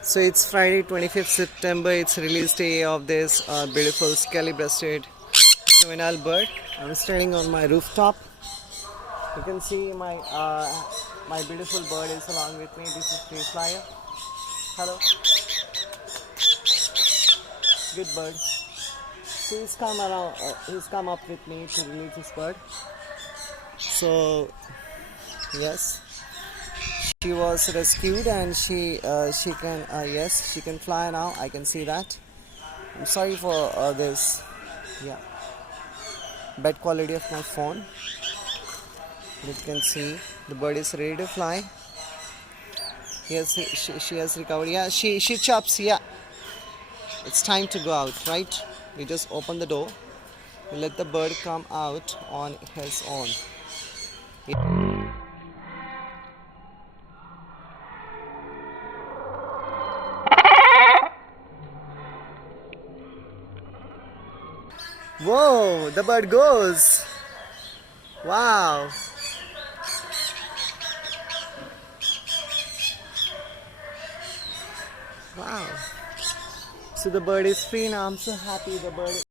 So it's Friday, 25th September. It's release day of this beautiful scaly-breasted juvenile bird. I'm standing on my rooftop. You can see my beautiful bird is along with me. This is Free Flyer. Hello, good bird. So he's come around. He's come up with me to release this bird. So yes, she was rescued and she can yes, she can fly now. I can see that. I'm sorry for this bad quality of my phone. You can see the bird is ready to fly. Yes, she has recovered. Yeah, she chops. Yeah, it's time to go out, right? We just open the door. We let the bird come out on his own. Whoa, the bird goes. Wow. Wow. So the bird is free now. I'm so happy the bird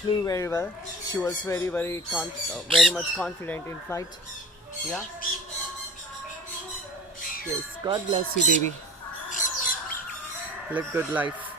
flew very well. She was very much confident in flight. Yeah. Yes. God bless you, baby. Live good life.